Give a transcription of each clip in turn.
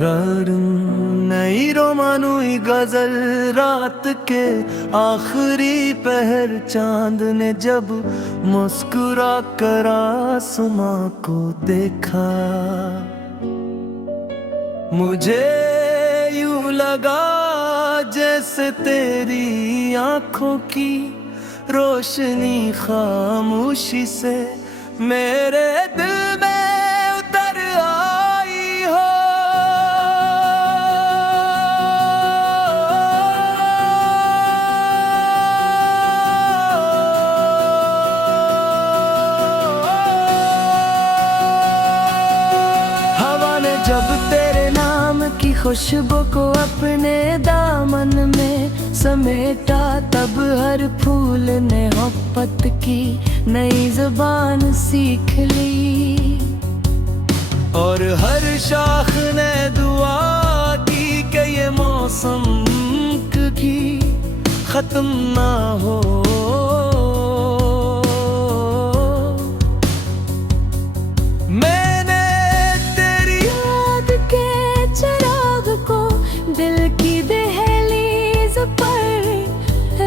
नई रोमानुई गजल रात के आखिरी पहर चांद ने जब मुस्कुरा कर आसमां को देखा, मुझे यूं लगा जैसे तेरी आंखों की रोशनी खामोशी से मेरे दिल में उतर आई हो। हवा ने जब तेरे नाम की खुशबू को अपने दामन में समेटा, तब हर फूल ने मोहब्बत की नई जुबान सीख ली, और हर शाख ने दुआ की कि ये मौसम कभी खत्म ना हो। मैंने तेरी याद के चिराग को दिल की दहलीज पर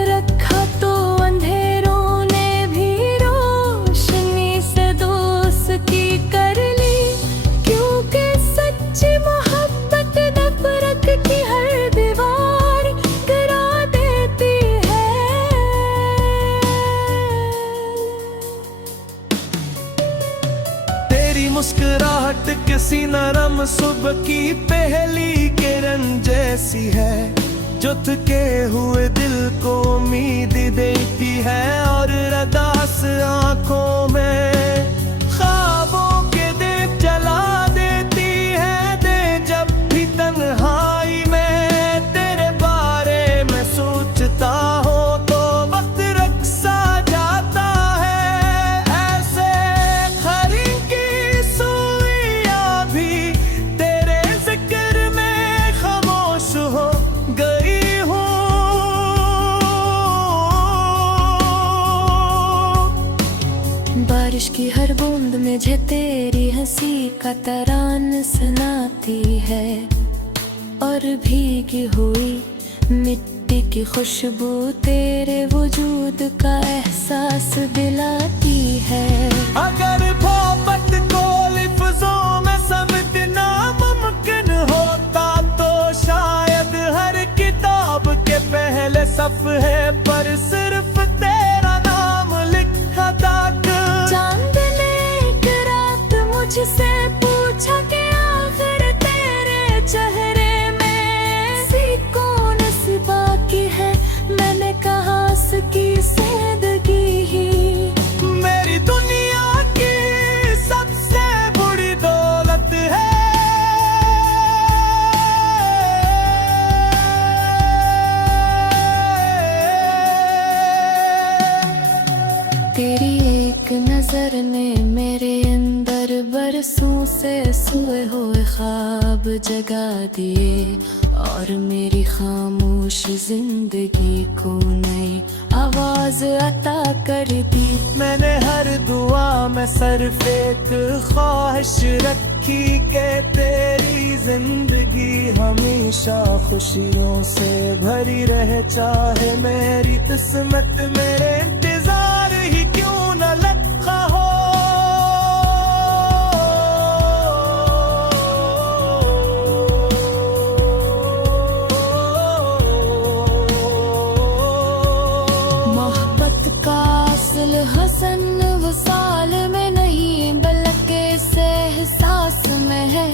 रखा, तो अंधेरों ने भी रोशनी से दोस्ती कर ली, क्योंकि सच्ची मोहब्बत नफरत की हर दीवार गिरा देती है। तेरी मुस्कुराहट किसी नरम सुबह की पहली किरण जैसी है, जो थके हुए दिल को उम्मीद देती है, और रदास आंखों में ख्वाबों के दीप जला देती है। दे जब भी तन्हाई में तेरे बारे में सोचता हो, तो वक्त रक्सा जाता है। ऐसे हरी की सुइयां भी तेरे जिक्र में खामोश हो गई। बारिश की हर बूंद मुझे तेरी हंसी का तरान सुनाती है, और भीगी हुई मिट्टी की खुशबू तेरे वजूद का एहसास दिलाती है। अगर मोहब्बत को लफ्ज़ों में समझना मुमकिन होता, तो शायद हर किताब के पहले सफ़े पर सिर्फ तेरा नाम लिखा था। चांद ने एक रात मुझसे पूछा कि आखिर तेरे चेहरे में सी कौन सी बाकी है। मैंने कहा उसकी जिंदगी ही मेरी दुनिया की सबसे बड़ी दौलत है। तेरी एक नजर ने मेरे अंदर बरसों से सोए हुए ख्वाब जगा दिए, और मेरी खामोश जिंदगी को नई आवाज अता कर दी। मैंने हर दुआ में सिर्फ एक ख्वाहिश रखी कि तेरी जिंदगी हमेशा खुशियों से भरी रहे, चाहे मेरी किस्मत मेरे इंतजार ही क्यों न लखा हो। मोहब्बत का असल हसन वसाल में नहीं, बल्कि इस एहसास में है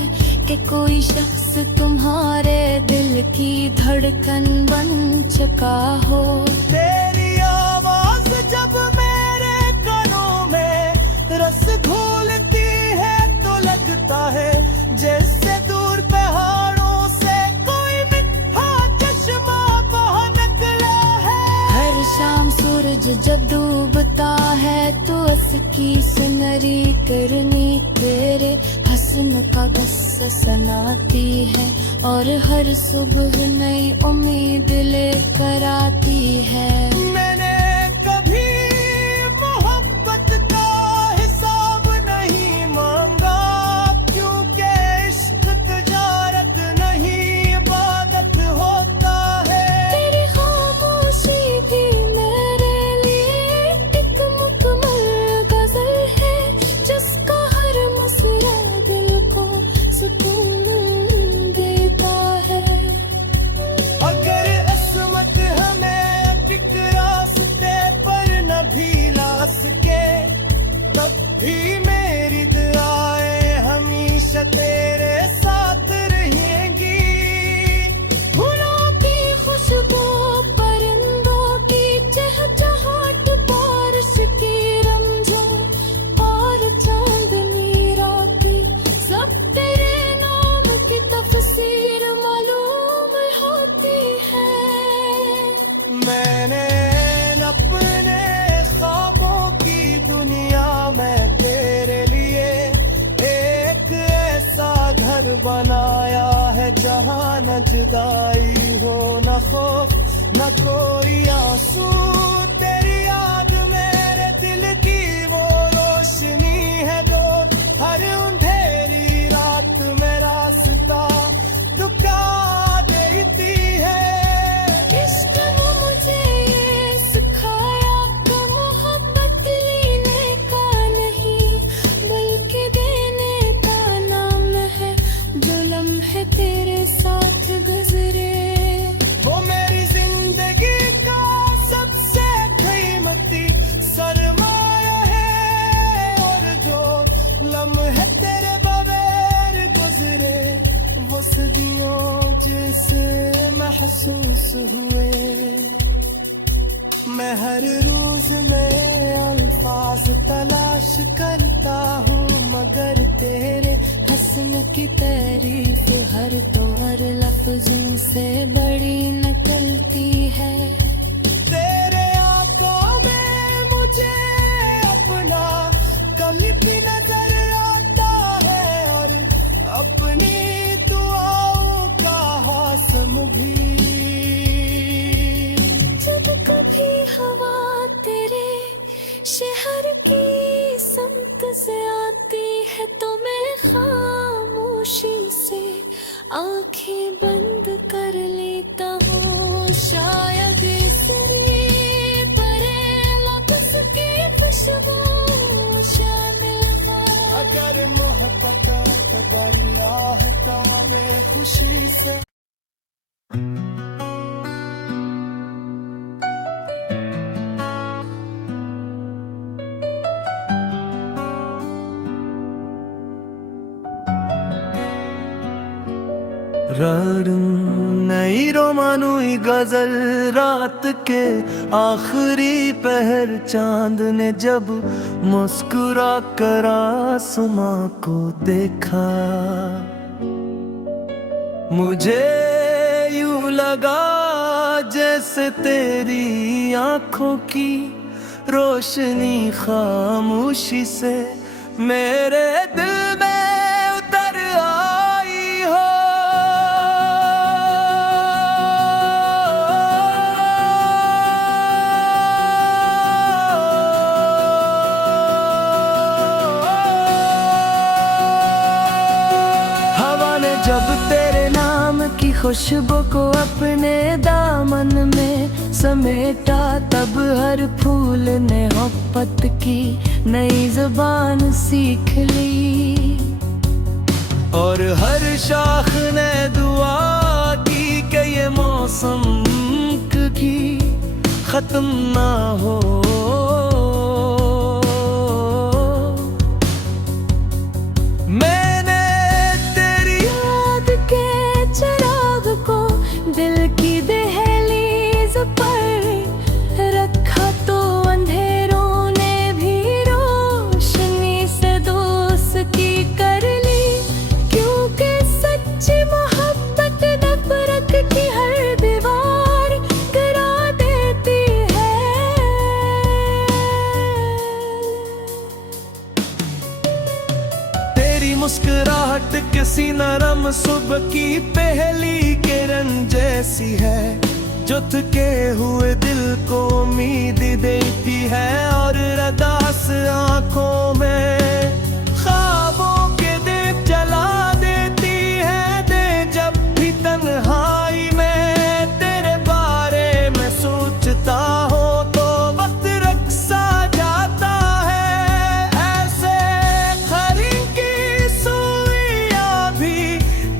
कि कोई शख्स तुम्हारे दिल की धड़कन बन चुका हो। तेरी आवाज जब मेरे कानों में रस घोलती है, तो लगता है जैसे दूर पहाड़ों से कोई मीठा चश्मा बह निकला है। हर शाम सूरज जब डूबता है, तो उसकी सुनहरी किरनी तेरे हसन का बस सनाती है, और हर सुबह नई उम्मीद लेकर आती है। मैंने कभी मोहब्बत का हिसाब नहीं मांगा, क्योंकि इश्क तजारत पास के, तब भी मेरी दुआएं हमेशा तेरे साथ रहेंगी। फूलों की खुशबू, परिंदों की चहचहाट, बारिश की रमझम और चांदनी रातें, सब तेरे नाम की तफसीर मालूम होती है। मैंने अपने ख्वाबों की दुनिया में तेरे लिए एक ऐसा घर बनाया है जहाँ न जुदाई हो, न खौफ, न कोई आंसू। तेरी याद मेरे दिल की वो रोशनी है जो हर अंधेरी रात में रास्ता दुखा देती है। इश्क ने मुझे ये सिखाया कि मोहब्बत लेने का नहीं बल्कि देने का नाम है। जो लम्हे तेरे साथ गुजरे वो मेरी जिंदगी का सबसे कीमती सरमाया है, और जो लम्हे तेरे बगैर गुजरे वो सदियों जिसे महसूस हुए। मैं हर रोज में अल्फाज तलाश करता हूँ, मगर तेरे हस्न की तारीफ हर तोहर लफ्जों से बड़ी निकलती है। तेरे आंखों में मुझे अपना कभी भी नजर आता है, और अपनी दुआओं का हासम भी। जब कभी हवा तेरे शहर की समत से आती है तो मैं खामोशी से आंखें बंद कर लेता हूँ। शायद इसरे परे लफ्ज़ की खुशबू शामिल हो। अगर मोहब्बत करना है तो मैं खुशी से। नई रोमानुई गजल रात के आखिरी पहर, चांद ने जब मुस्कुरा कर आसमां को देखा, मुझे यूं लगा जैसे तेरी आंखों की रोशनी खामोशी से मेरे दिल में उतर आई हो। हवा ने जब तेरे नाम की खुशबू को अपने दामन में समेटा, तब हर फूल ने मोहब्बत की नई जुबान सीख ली, और हर शाख ने दुआ की कि ये मौसम की खत्म ना हो। मैंने तेरी याद के चिराग को दिल की दहलीज पर रखा तो अंधेरों ने भी रोशनी से दोस्ती कर ली, क्योंकि सच्ची मोहब्बत नफरत की हर दीवार गिरा देती है। तेरी मुस्कुराहट किसी नरम सुबह की पहली किरण जैसी है, जो थके हुए दिल को उम्मीद देती है, और रदास आंखों में ख्वाबों के दीप जला देती है। दे जब भी तन्हाई में तेरे बारे में सोचता हो तो वक्त रक्सा जाता है। ऐसे हरी की सुइयां भी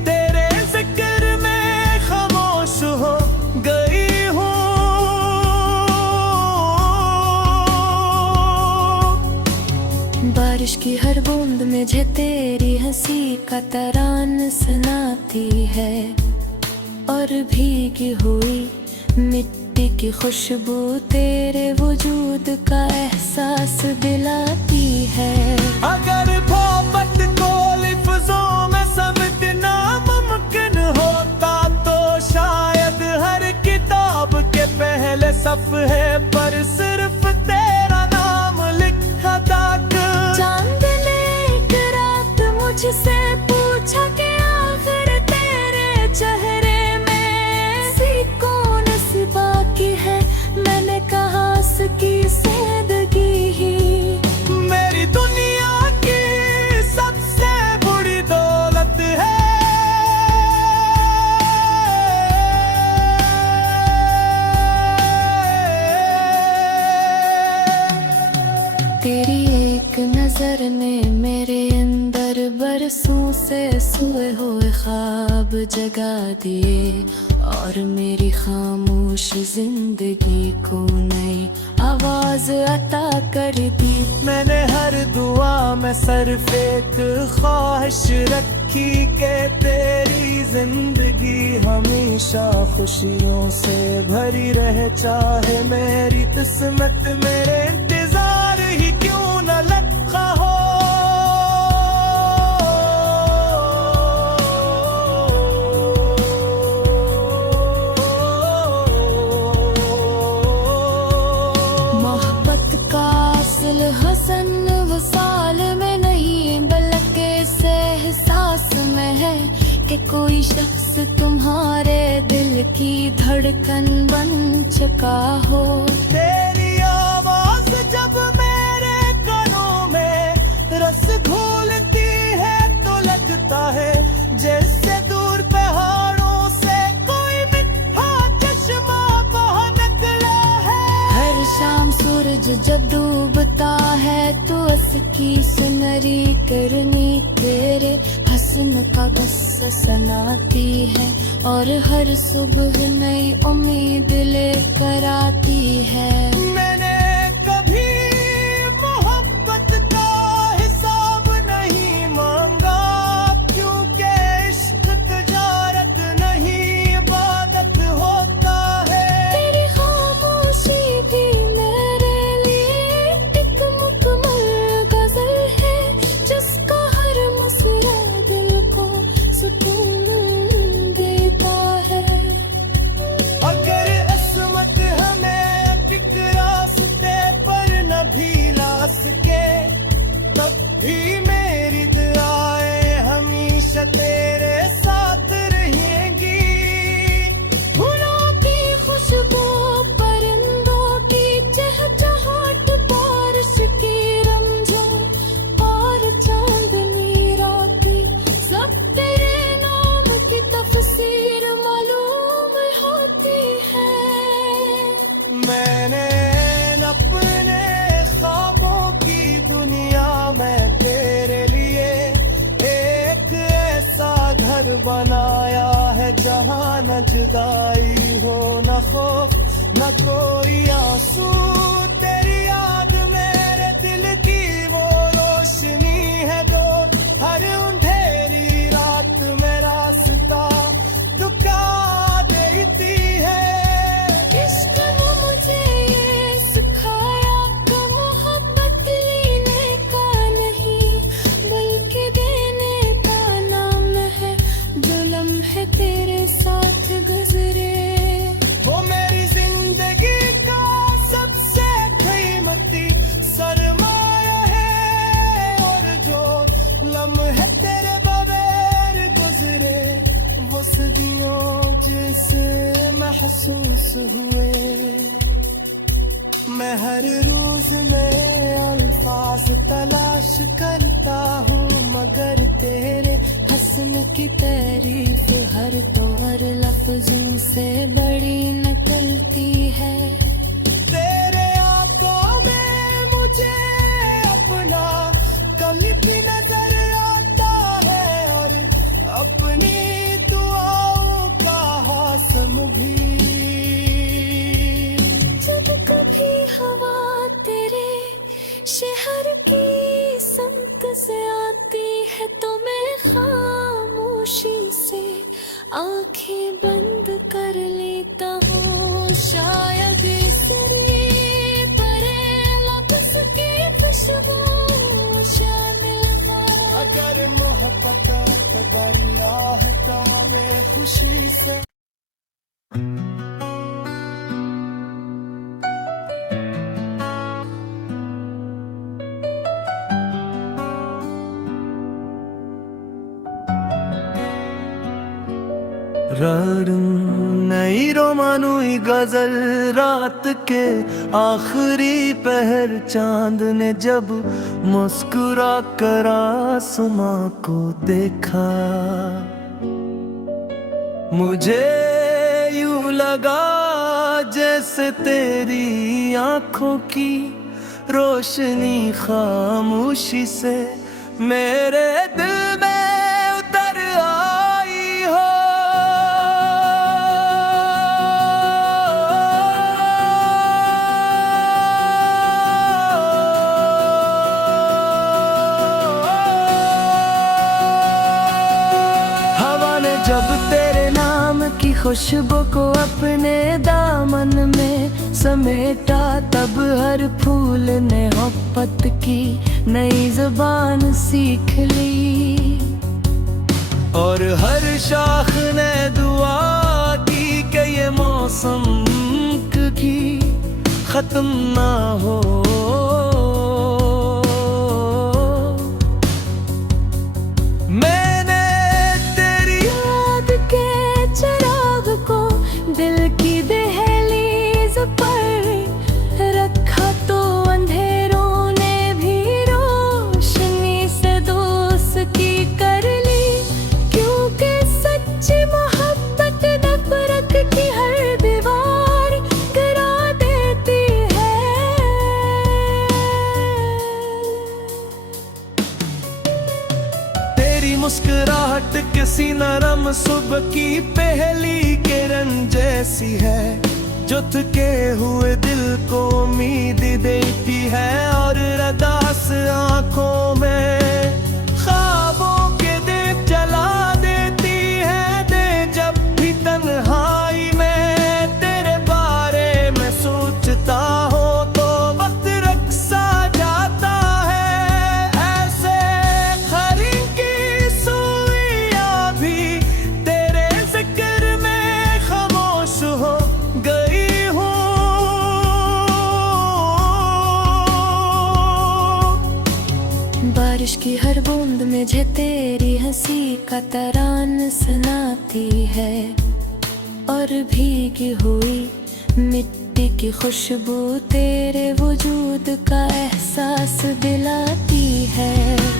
तेरे जिक्र में खामोश हो गई हूँ। हर बूंद मुझे तेरी हंसी का तरान सुनाती है, और भीगी हुई मिट्टी की खुशबू तेरे वजूद का एहसास दिलाती है। अगर मोहब्बत को लफ्ज़ों में समझना मुमकिन होता तो शायद हर किताब के पहले सफ़े पर सिर्फ तेरा नाम लिखा था। चांद ने एक रात मुझसे पूछा कि आखिर तेरे चेहरे में सी कौन सी बाकी है, मैंने कहा उसकी जिंदगी ही मेरी दुनिया की सबसे बड़ी दौलत है। तेरी एक नजर ने मेरे अंदर बरसों से सोए हुए ख्वाब जगा दिए, और मेरी खामोश जिंदगी को नई आवाज अता कर दी। मैंने हर दुआ में सिर्फ एक ख्वाहिश रखी कि तेरी जिंदगी हमेशा खुशियों से भरी रहे, चाहे मेरी किस्मत मेरे इंतजार ही क्यों न लखा हो। मोहब्बत का असल हसन वसाल में नहीं बल्कि इस एहसास में है कि कोई शख्स तुम्हारे दिल की धड़कन बन चुका हो। तेरी आवाज जब मेरे कानों में रस घोलती है तो लगता है जैसे दूर पहाड़ों से कोई मीठा चश्मा बह निकला है। हर शाम सूरज जब डूबता है तो उसकी सुनहरी किरनी तेरे हसन का गुस्सा सुनाती है, और हर सुबह नई उम्मीद लेकर आती है। मैंने कभी मोहब्बत का हिसाब नहीं मांगा, क्योंकि इश्क तजारत नहीं इबादत होता है। तेरी खामोशी भी मेरे लिए एक मुकम्मल गजल है, जिसका हर मुस्कुरा दिल को सुकून देता है। अगर असमत हमें एक रास्ते पर न भी ला सके, तब भी मेरी दुआएं हमेशा तेरे साथ रहेंगी। फूलों की खुशबू, परिंदों की चहचहाट, बारिश की रमझम और चांदनी रातें, सब तेरे नाम की तफसीर मालूम होती है। मैंने अपने ख्वाबों की दुनिया में तेरे लिए एक ऐसा घर बनाया है जहाँ न जुदाई हो, न खौफ न कोई आंसू। तेरी याद मेरे दिल की वो रोशनी है जो हर अंधेरी रात में रास्ता दुखा देती है। इश्क ने मुझे ये सिखाया कि मोहब्बत लेने का नहीं बल्कि देने का नाम है, जो लम्हे तेरे साथ गुजरे वो मेरी जिंदगी का सबसे कीमती सरमाया है, और जो लम्हे तेरे बगैर गुजरे वो सदियों जैसे महसूस हुए। मैं हर रोज में अल्फाज तलाश करता हूँ, मगर तेरे हसन की तारीफ हर तौर लफ्जों से बड़ी निकलती है। तेरे आंखों में मुझे अपना कभी भी नजर आता है, और अपनी दुआओं का हासम भी। जब कभी हवा तेरे शहर की संत से आंखें बंद कर लेता हूँ, शायद इसलिए परे लफ्ज़ की खुशबू शामिल हो। अगर मोहब्बत बरना है तो मैं खुशी से नई रोमानुई गजल रात के आखिरी पहर चांद ने जब मुस्कुरा कर आसमां को देखा, मुझे यूं लगा जैसे तेरी आंखों की रोशनी खामोशी से मेरे दिल में उतर आई हो। हवा ने जब तेरे नाम की खुशबू को अपने दामन में समेटा, तब हर फूल ने मोहब्बत की नई जुबान सीख ली, और हर शाख ने दुआ की कि ये मौसम की खत्म ना हो। मैंने तेरी याद के चिराग को दिल की दहलीज पर रखा, तो अंधेरों ने भी रोशनी से दोस्ती कर ली, क्योंकि सच्ची मोहब्बत नफरत की हर दीवार गिरा देती है। तेरी मुस्कुराहट किसी नरम सुबह की पहली किरण जैसी है, जो थके हुए दिल को उम्मीद देती है, और रदास आंखों में ख्वाबों के दीप जला देती है। दे जब भी तन्हाई में तेरे बारे में सोचता हो तो वक्त रक्सा जाता है, ऐसे हरी की सुइयां भी तेरे जिक्र में खामोश हो गई हूँ। बारिश की हर बूंद मुझे तेरी हंसी का तरान सुनाती है, और भीगी हुई मिट्टी की खुशबू तेरे वजूद का एहसास दिलाती है।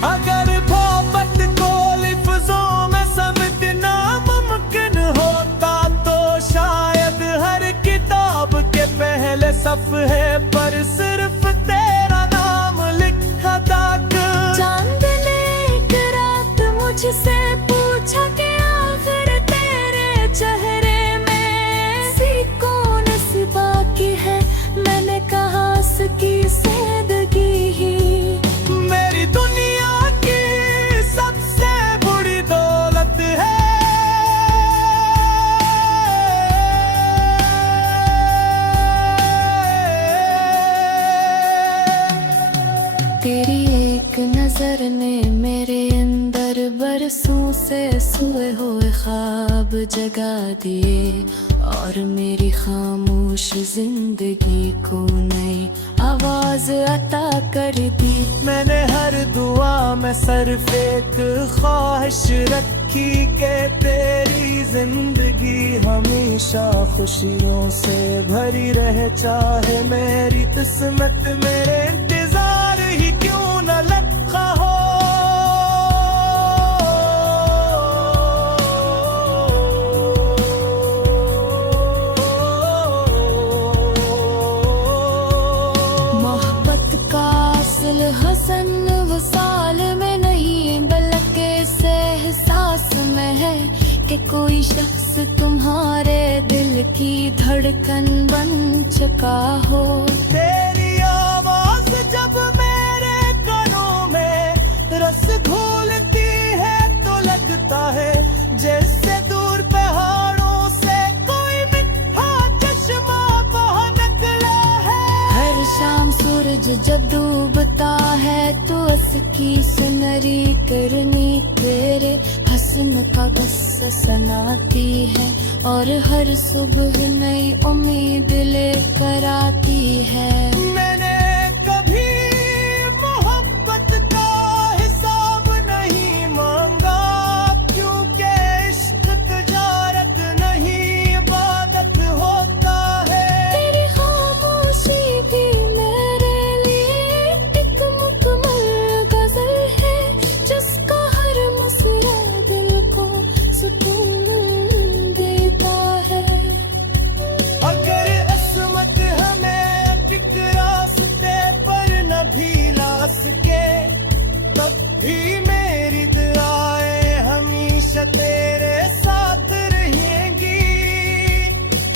अगर मोहब्बत को लफ्ज़ों में समझना मुमकिन होता, तो शायद हर किताब के पहले सफ़े पर सिर्फ तेरा नाम लिखा था। चांद ने एक रात मुझसे पूछा कि आखिर तेरे चेहरे में सी कौन सी बाकी है, मैंने कहा उसकी सादगी ही मेरी दुनिया की सबसे बड़ी दौलत है। तेरी एक नजर ने मेरे अंदर बरसों से सोए हुए ख्वाब जगा दिए, और मेरी खामोश जिंदगी को नई आवाज अता कर दी। मैंने हर दुआ में सिर्फ एक ख्वाहिश रखी कि तेरी जिंदगी हमेशा खुशियों से भरी रहे, चाहे मेरी किस्मत मेरे इंतजार ही क्यों न लखा हो। मोहब्बत का असल हसन वसाल में नहीं, बल्कि इस एहसास में है कि कोई शख्स तुम्हारे दिल की धड़कन बन चुका हो। तेरी आवाज जब मेरे कानों में रस घोलती है, तो लगता है जैसे दूर पे की सुनहरी किरनी तेरे हसन का बस सनाती है, और हर सुबह नई उम्मीद लेकर आती है। मैंने कभी मोहब्बत का हिसाब नहीं मांगा, क्योंकि इश्क तजारत नहीं इबादत होता है। तेरी खामोशी भी मेरे लिए एक मुकम्मल गजल है, जिसका हर मुस्कुरा दिल को सुकून देता है। अगर असमत हमें एक रास्ते पर न भी ला सके, तब भी मेरी दुआएं हमेशा तेरे साथ रहेंगी।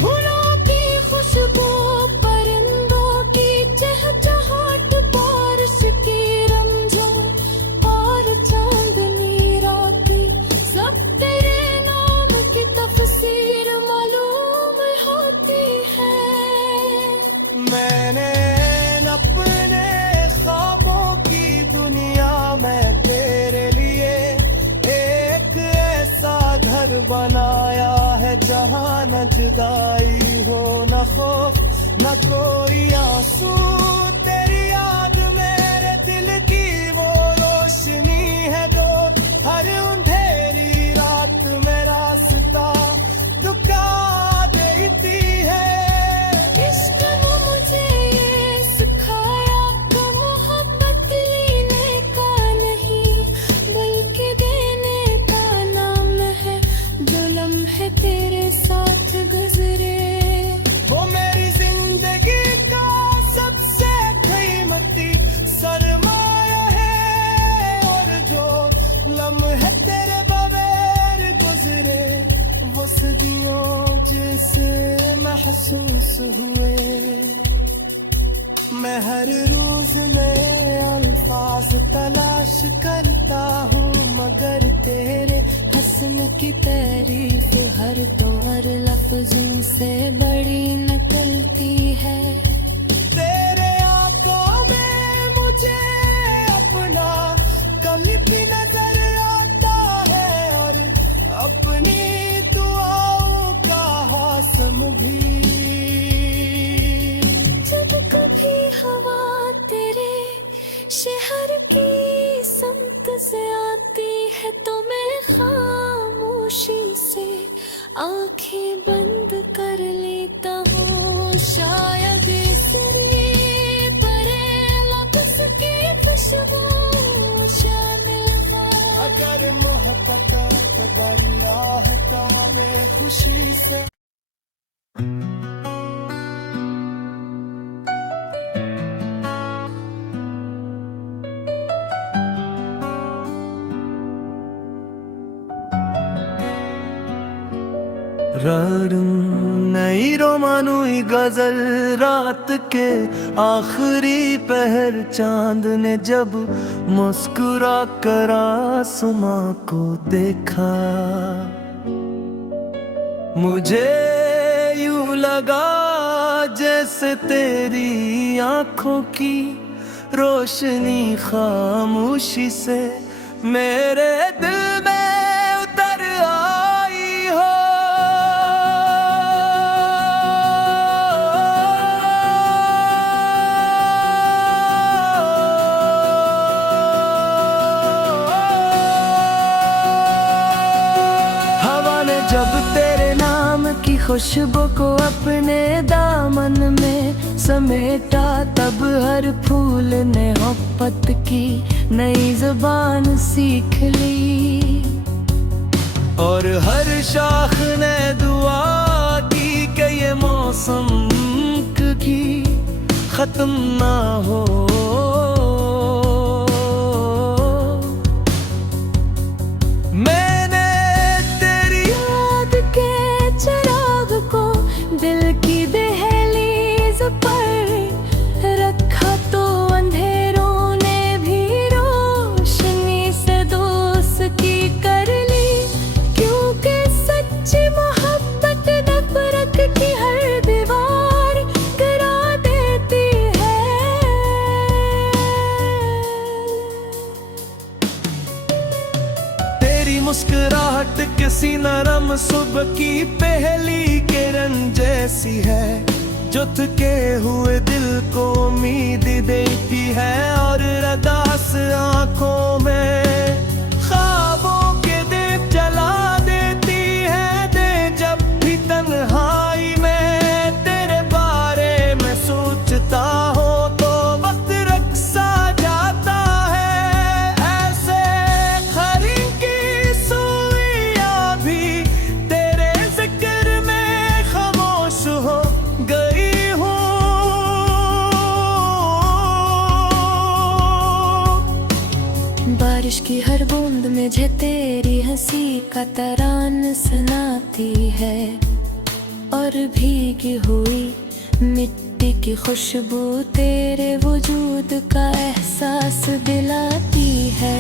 फूलों की खुशबू, परिंदों की चहचहाट, बारिश की रमझम और चांदनी रातें, सब तेरे नाम की तफसीर मालूम होती है। मैंने अपने ख्वाबों की दुनिया में तेरे लिए एक ऐसा घर बनाया है, जहाँ न जुदाई हो, न खौफ, न कोई आंसू। तेरी याद मेरे दिल की वो रोशनी है, जो हर अंधेरी रात में रास्ता दुका देती है। इश्क ने मुझे ये सिखाया कि मोहब्बत लेने का नहीं, बल्कि देने का नाम है। जो लम्हे तेरे साथ गुजरे, वो मेरी जिंदगी का सबसे कीमती सरमाया है, और जो लम्हे तेरे बगैर गुजरे, वो सदियों जैसे महसूस हुए। मैं हर रोज नए अल्फाज तलाश करता हूँ, मगर तेरे हसन की तारीफ हर तोहर लफ्जों से बड़ी निकलती है। तेरे आंखों में मुझे अपना कभी भी नजर आता है, और अपनी दुआओं का हासम भी। जब कभी हवा तेरे शहर की समत से आती है, तो मैं खामोशी से आंखें बंद कर लेता हूँ। शायद इसलिए परे लफ्ज़ की खुशबू शामिल हो। अगर मोहब्बत बदला है तो मैं खुशी से। नई रोमानुई गजल रात के आखिरी पहर, चांद ने जब मुस्कुरा कर आसमां को देखा, मुझे यूं लगा जैसे तेरी आंखों की रोशनी खामोशी से मेरे दिल में उतर आई हो। हवा ने जब तेरे नाम की खुशबू को अपने दामन में समेटा, तब हर फूल ने मोहब्बत की नई जुबान सीख ली, और हर शाख ने दुआ की कि ये मौसम की खत्म ना हो। मैंने तेरी याद के चिराग को दिल की दहलीज पर रखा, तो अंधेरों ने भी रोशनी से दोस्ती कर ली, क्योंकि सच्ची मोहब्बत नफरत की हर दीवार गिरा देती है। की पहली किरण जैसी है, जो थके हुए दिल को उम्मीद देती है। और रदास आंखों में ख्वाबों के दीप जला देती है। दे जब भी तन्हाई में तेरे बारे में सोचता हो तो वक्त रक्सा जाता है। ऐसे खरी की सुइयां भी तेरे जिक्र में खामोश हो गई। बारिश की हर बूंद मुझे तेरी हंसी का तरान सुनाती है। और भीगी हुई मिट्टी की खुशबू तेरे वजूद का एहसास दिलाती है।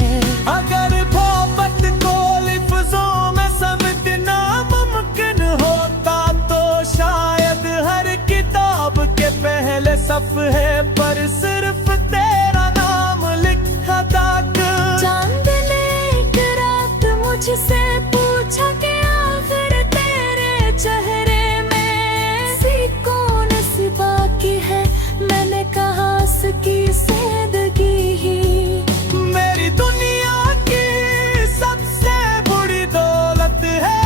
अगर मोहब्बत को लफ्ज़ों में समझना मुमकिन होता तो शायद हर किताब के पहले सफ़े पर सिर्फ तेरा नाम लिखा था। चांद ने एक रात मुझसे पूछा कि आखिर तेरे चेहरे में सी कौन सी बाकी है। मैंने कहा उसकी सादगी ही मेरी दुनिया की सबसे बड़ी दौलत है।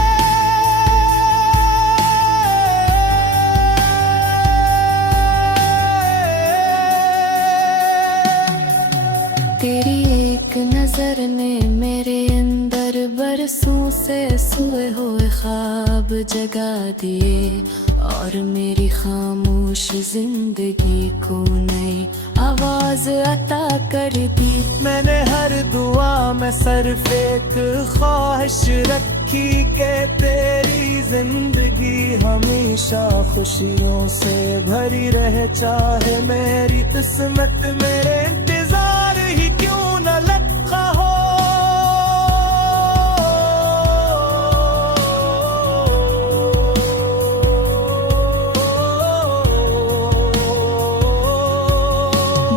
तेरी एक नजर ने मेरे अंदर बरसों से सोए हुए ख्वाब जगा दिए। और मेरी खामोश जिंदगी को नई आवाज अता कर दी। मैंने हर दुआ में सिर्फ एक ख्वाहिश रखी कि तेरी जिंदगी हमेशा खुशियों से भरी रहे। चाहे मेरी किस्मत मेरे इंतजार ही क्यों न लखा हो।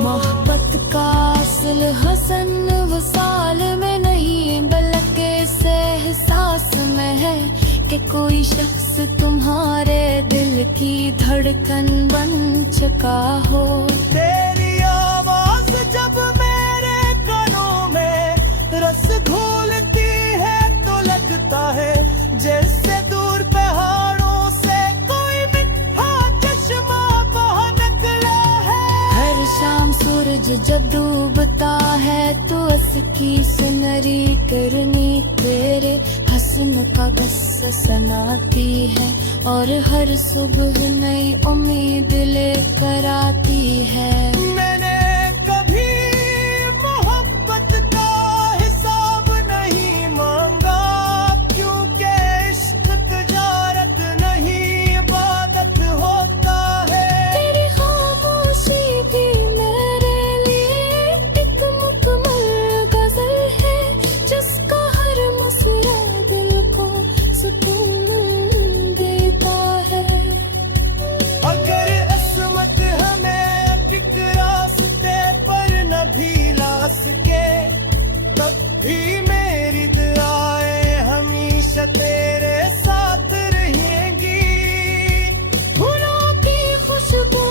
मोहब्बत का असल हसन वसाल में नहीं बल्कि इस एहसास में है कि कोई शख्स तुम्हारे दिल की धड़कन बन चुका हो। तेरी आवाज जब मेरे कानों में रस घोलती है तो लगता है जैसे दूर पहाड़ों से कोई मीठा चश्मा बह निकला है। हर शाम सूरज जब डूबता है तो उसकी सुनहरी किरनी तेरे हसन का किस्सा सुनाती है। और हर सुबह नई उम्मीद लेकर आती है। मैंने कभी मोहब्बत का हिसाब नहीं मांगा, क्योंकि इश्क तिजारत नहीं इबादत होता है। तेरी खामोशी भी मेरे लिए एक मुकम्मल गजल है, जिसका हर मुस्कुरा दिल को सुकून देता है। अगर असमत हमें एक रास्ते पर न भी ला सके, तब भी मेरी दुआएं हमेशा तेरे साथ रहेंगी। फूलों की खुशबू,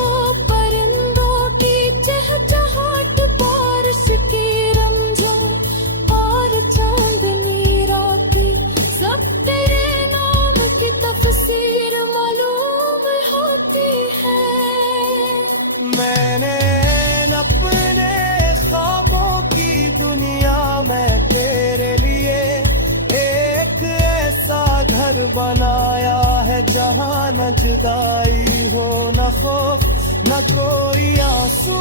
परिंदों की चहचहाट, बारिश की रमझम और चांदनी रातें, सब तेरे नाम की तफसीर मालूम होती है। मैंने अपने ख्वाबों की दुनिया में तेरे लिए एक ऐसा घर बनाया है जहाँ न जुदाई हो, न खौफ, न कोई आंसू।